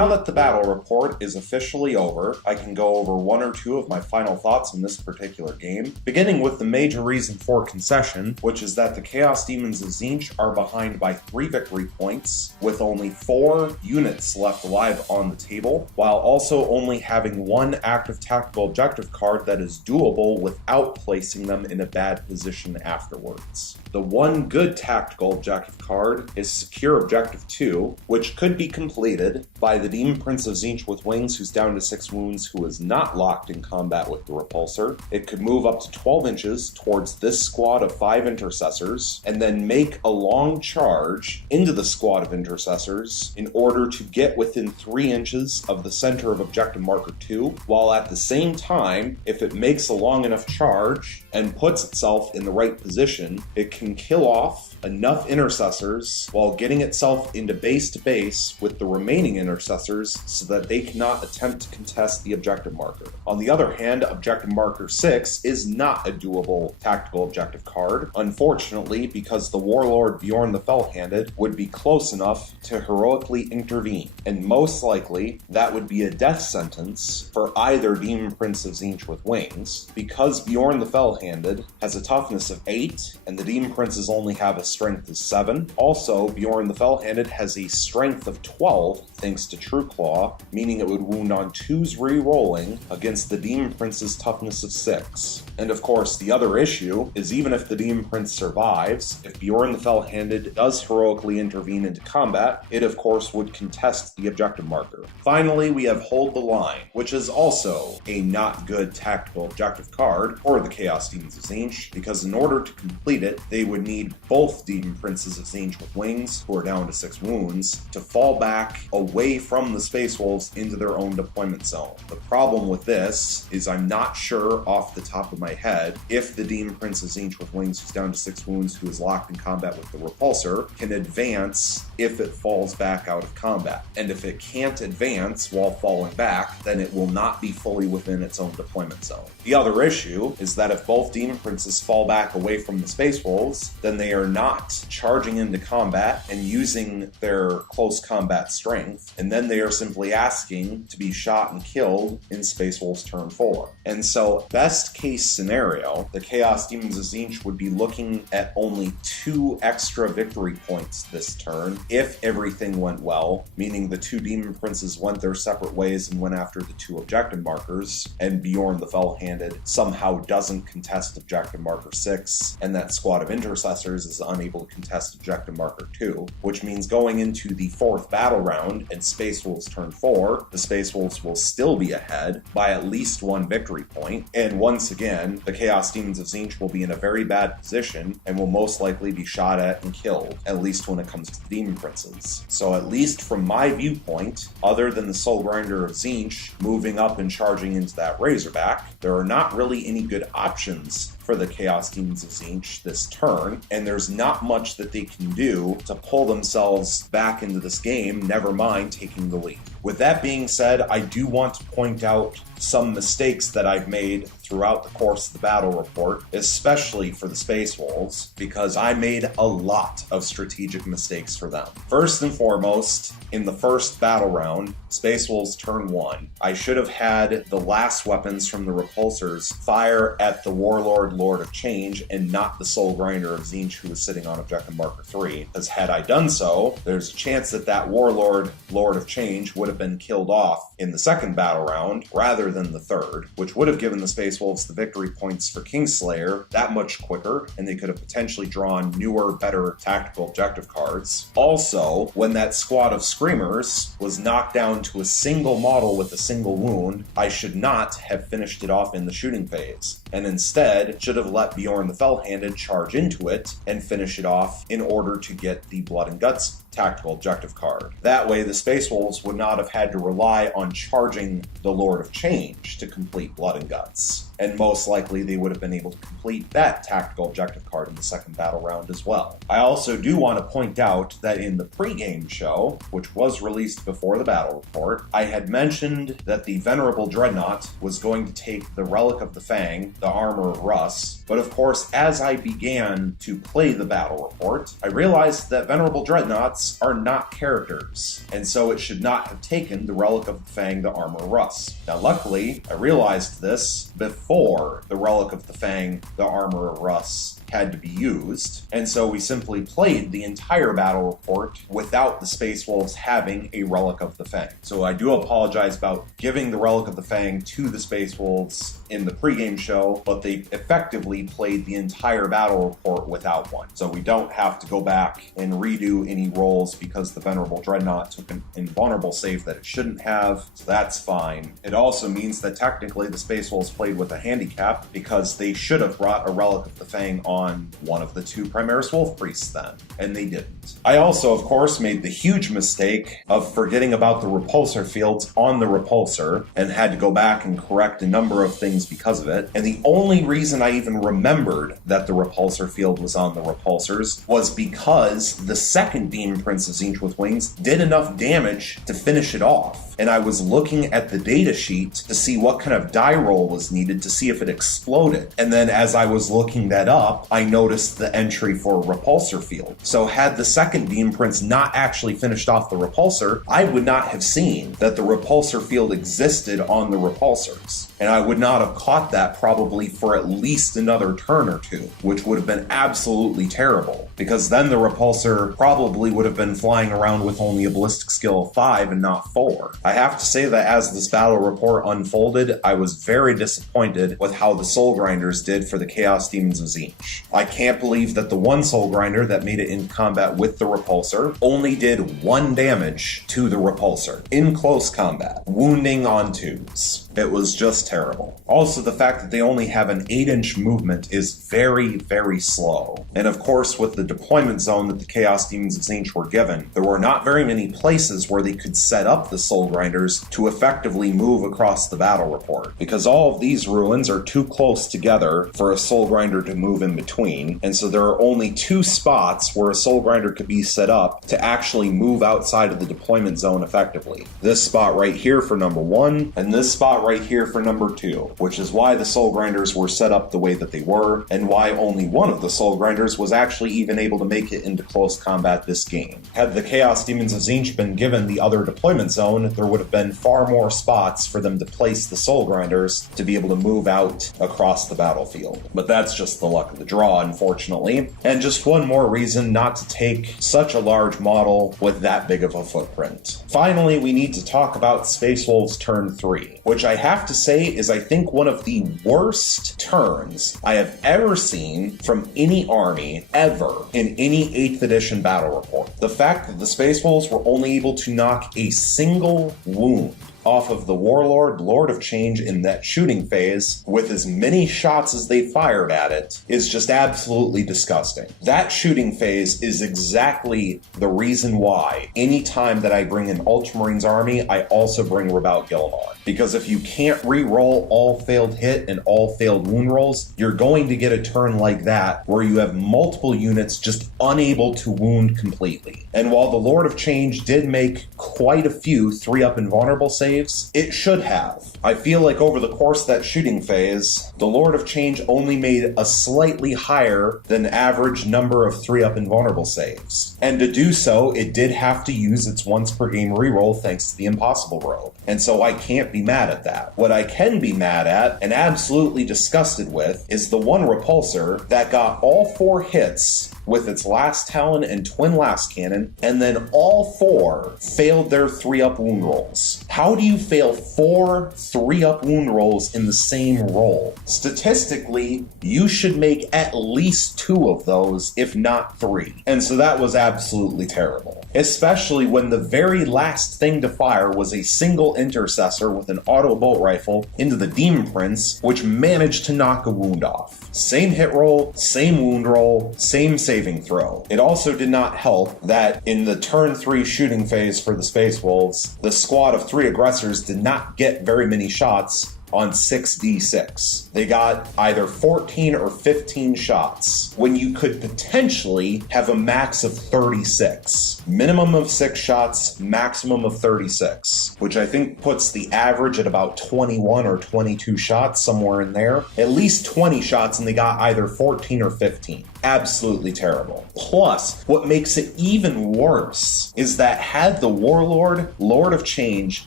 now that the battle report is officially over, I can go over one or two of my final thoughts on this particular game, beginning with the major reason for concession, which is that the Chaos Demons of Tzeentch are behind by 3 victory points, with only 4 units left alive on the table, while also only having 1 active tactical objective card that is doable without placing them in a bad position afterwards. The one good tactical objective card is Secure Objective 2, which could be completed by the Demon Prince of Tzeentch with Wings, who's down to 6 wounds, who is not locked in combat with the Repulsor. It could move up to 12 inches towards this squad of 5 intercessors, and then make a long charge into the squad of intercessors in order to get within 3 inches of the center of Objective Marker 2, while at the same time, if it makes a long enough charge and puts itself in the right position, it can kill off enough intercessors while getting itself into base to base with the remaining intercessors so that they cannot attempt to contest the objective marker. On the other hand, Objective Marker 6 is not a doable tactical objective card, unfortunately, because the Warlord Bjorn the Fell-Handed would be close enough to heroically intervene, and most likely that would be a death sentence for either Demon Prince of Tzeentch with Wings, because Bjorn the Fell-Handed has a toughness of 8 and the Demon Princes only have a strength of 7. Also, Bjorn the Fell-Handed has a strength of 12 thanks to True Claw, meaning it would wound on 2s re-rolling against the Demon Prince's toughness of 6. And of course, the other issue is even if the Demon Prince survives, if Bjorn the Fell-Handed does heroically intervene into combat, it of course would contest the objective marker. Finally, we have Hold the Line, which is also a not good tactical objective card for the Chaos Demons of Tzeentch, because in order to complete it, they would need both Demon Princes of Tzeentch with Wings, who are down to 6 wounds, to fall back away from the Space Wolves into their own deployment zone. The problem with this is I'm not sure off the top of my head if the Demon Prince of Tzeentch with Wings, who's down to 6 wounds, who is locked in combat with the Repulsor, can advance if it falls back out of combat. And if it can't advance while falling back, then it will not be fully within its own deployment zone. The other issue is that if both Demon Princes fall back away from the Space Wolves, then they are not charging into combat and using their close combat strength, and then they are simply asking to be shot and killed in Space Wolves turn 4. And so, best case scenario, the Chaos Demons of Tzeentch would be looking at only 2 extra victory points this turn if everything went well, meaning the 2 Demon Princes went their separate ways and went after the 2 objective markers, and Bjorn the Fell-Handed somehow doesn't contest objective marker 6, and that squad of intercessors is unable to contest objective marker 2, which means going into the 4th battle round and Space Wolves turn 4, the Space Wolves will still be ahead by at least 1 victory point, and once again, the Chaos Demons of Tzeentch will be in a very bad position and will most likely be shot at and killed, at least when it comes to the Demon Princes. So at least from my viewpoint, other than the Soul Grinder of Tzeentch moving up and charging into that Razorback, there are not really any good options for the Chaos Demons of Tzeentch this turn, and there's not much that they can do to pull themselves back into this game, never mind taking the lead. With that being said, I do want to point out some mistakes that I've made throughout the course of the battle report, especially for the Space Wolves, because I made a lot of strategic mistakes for them. First and foremost, in the first battle round, Space Wolves turn 1, I should have had the last weapons from the Repulsors fire at the Warlord Lord of Change and not the Soul Grinder of Tzeentch, who was sitting on objective marker 3, because had I done so, there's a chance that that Warlord Lord of Change would have been killed off in the second battle round rather than the third, which would have given the Space Wolves the victory points for Kingslayer that much quicker, and they could have potentially drawn newer, better tactical objective cards. Also, when that squad of Screamers was knocked down to a single model with a single wound, I should not have finished it off in the shooting phase, and instead should have let Bjorn the Fell-Handed charge into it and finish it off in order to get the Blood and Guts tactical objective card. That way, the Space Wolves would not have had to rely on charging the Lord of Change to complete Blood and Guts. and most likely they would have been able to complete that tactical objective card in the second battle round as well. I also do want to point out that in the pregame show, which was released before the battle report, I had mentioned that the Venerable Dreadnought was going to take the Relic of the Fang, the Armor of Russ, but of course, as I began to play the battle report, I realized that Venerable Dreadnoughts are not characters, and so it should not have taken the Relic of the Fang, the Armor of Russ. Now luckily, I realized this before the Relic of the Fang, the Armor of Russ had to be used, and so we simply played the entire battle report without the Space Wolves having a Relic of the Fang. So I do apologize about giving the Relic of the Fang to the Space Wolves in the pregame show, but they effectively played the entire battle report without one. So we don't have to go back and redo any rolls because the Venerable Dreadnought took an invulnerable save that it shouldn't have, so that's fine. It also means that technically the Space Wolves played with a handicap because they should have brought a Relic of the Fang on one of the two Primaris Wolf Priests then, and they didn't. I also, of course, made the huge mistake of forgetting about the repulsor fields on the repulsor and had to go back and correct a number of things because of it. And the only reason I even remembered that the repulsor field was on the repulsors was because the second Demon Prince of Tzeentch with Wings did enough damage to finish it off. And I was looking at the data sheet to see what kind of die roll was needed to see if it exploded. And then as I was looking that up, I noticed the entry for repulsor field. So had the second Demon Prince not actually finished off the repulsor, I would not have seen that the repulsor field existed on the repulsors. And I would not have caught that probably for at least another turn or two, which would have been absolutely terrible, because then the repulsor probably would have been flying around with only a ballistic skill of 5 and not 4. I have to say that as this battle report unfolded, I was very disappointed with how the Soul Grinders did for the Chaos Demons of Tzeentch. I can't believe that the one Soul Grinder that made it in combat with the repulsor only did 1 damage to the repulsor in close combat, wounding on 2s. It was just terrible. Also, the fact that they only have an 8-inch movement is very, very slow. And of course, with the deployment zone that the Chaos Demons of Tzeentch were given, there were not very many places where they could set up the Soul Grinders to effectively move across the battle report, because all of these ruins are too close together for a Soul Grinder to move in between, and so there are only 2 spots where a Soul Grinder could be set up to actually move outside of the deployment zone effectively. This spot right here for number 1, and this spot right here for number 2, which is why the Soul Grinders were set up the way that they were, and why only one of the Soul Grinders was actually even able to make it into close combat this game. Had the Chaos Demons of Tzeentch been given the other deployment zone, there would have been far more spots for them to place the Soul Grinders to be able to move out across the battlefield. But that's just the luck of the draw, unfortunately. And just one more reason not to take such a large model with that big of a footprint. Finally, we need to talk about Space Wolves Turn 3, which I have to say is, I think, one of the worst turns I have ever seen from any army ever in any 8th edition battle report. The fact that the Space Wolves were only able to knock a single wound off of the Warlord, Lord of Change in that shooting phase with as many shots as they fired at it is just absolutely disgusting. That shooting phase is exactly the reason why anytime that I bring an Ultramarines army, I also bring Rabout Guilliman. Because if you can't re-roll all failed hit and all failed wound rolls, you're going to get a turn like that where you have multiple units just unable to wound completely. And while the Lord of Change did make quite a few 3-up invulnerable saves, it should have. I feel like over the course of that shooting phase, the Lord of Change only made a slightly higher than average number of 3-up invulnerable saves. And to do so, it did have to use its once per game reroll thanks to the Impossible Robe. And so I can't be mad at that. What I can be mad at, and absolutely disgusted with, is the one repulsor that got all 4 hits with its last Talon and twin last cannon, and then all 4 failed their 3-up wound rolls. How do you fail 4 3-up wound rolls in the same roll? Statistically, you should make at least 2 of those, if not 3. And so that was absolutely terrible. Especially when the very last thing to fire was a single intercessor with an auto bolt rifle into the Demon Prince, which managed to knock a wound off. Same hit roll, same wound roll, same saving throw. It also did not help that in the turn 3 shooting phase for the Space Wolves, the squad of 3 aggressors did not get very many shots on 6d6. They got either 14 or 15 shots, when you could potentially have a max of 36. Minimum of 6 shots, maximum of 36, which I think puts the average at about 21 or 22 shots, somewhere in there. At least 20 shots, and they got either 14 or 15. Absolutely terrible. Plus, what makes it even worse is that had the Warlord, Lord of Change,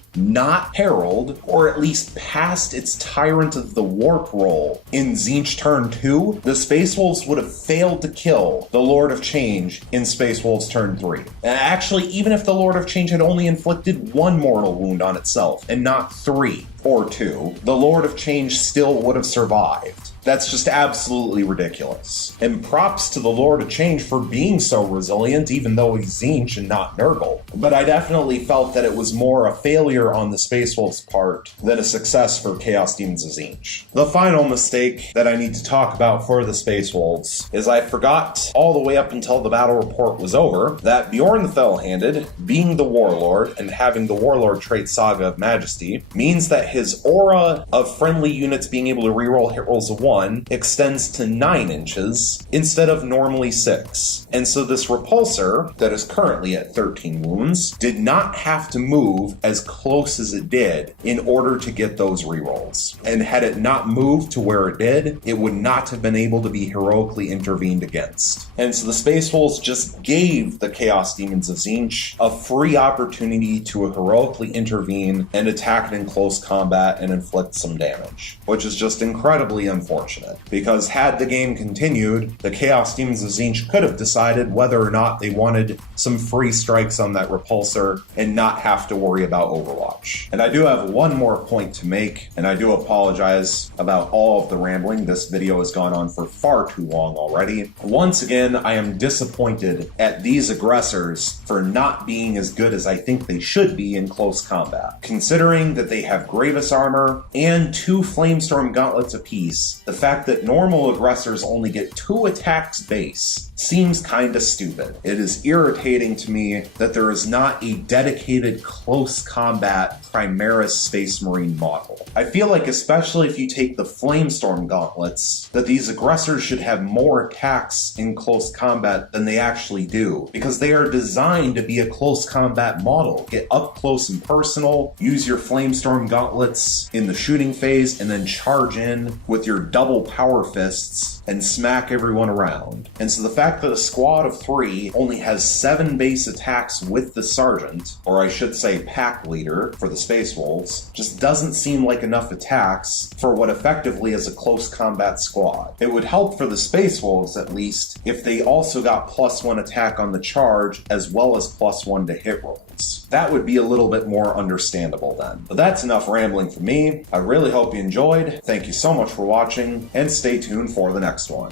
not Herald, or at least passed its Tyrant of the Warp roll in Tzeentch turn 2, the Space Wolves would have failed to kill the Lord of Change in Space Wolves turn 3. And actually, even if the Lord of Change had only inflicted 1 mortal wound on itself, and not 3 or 2, the Lord of Change still would have survived. That's just absolutely ridiculous. And props to the Lord of Change for being so resilient, even though he's Tzeentch and not Nurgle. But I definitely felt that it was more a failure on the Space Wolves' part than a success for Chaos Demons of Tzeentch. The final mistake that I need to talk about for the Space Wolves is I forgot all the way up until the battle report was over that Bjorn the Fell-Handed, being the Warlord and having the Warlord trait Saga of Majesty, means that his aura of friendly units being able to reroll hit rolls of 1 extends to 9 inches instead of normally 6. And so this repulsor, that is currently at 13 wounds, did not have to move as close as it did in order to get those rerolls. And had it not moved to where it did, it would not have been able to be heroically intervened against. And so the Space Wolves just gave the Chaos Demons of Tzeentch a free opportunity to heroically intervene and attack it in close combat and inflict some damage, which is just incredibly unfortunate. Because had the game continued, the Chaos Demons of Tzeentch could have decided whether or not they wanted some free strikes on that repulsor and not have to worry about Overwatch. And I do have one more point to make, and I do apologize about all of the rambling. This video has gone on for far too long already. Once again, I am disappointed at these aggressors for not being as good as I think they should be in close combat. Considering that they have Gravis armor and 2 Flamestorm gauntlets apiece, the fact that normal aggressors only get 2 attacks base seems kinda stupid. It is irritating to me that there is not a dedicated close combat Primaris Space Marine model. I feel like, especially if you take the Flamestorm gauntlets, that these aggressors should have more attacks in close combat than they actually do, because they are designed to be a close combat model. Get up close and personal, use your Flamestorm gauntlets in the shooting phase, and then charge in with your double power fists and smack everyone around. And so the fact that a squad of 3 only has 7 base attacks with the Sergeant, or I should say pack leader for the Space Wolves, just doesn't seem like enough attacks for what effectively is a close combat squad. It would help for the Space Wolves, at least, if they also got +1 attack on the charge as well as +1 to hit rolls. That would be a little bit more understandable then. But that's enough rambling from me. I really hope you enjoyed. Thank you so much for watching, and stay tuned for the next one.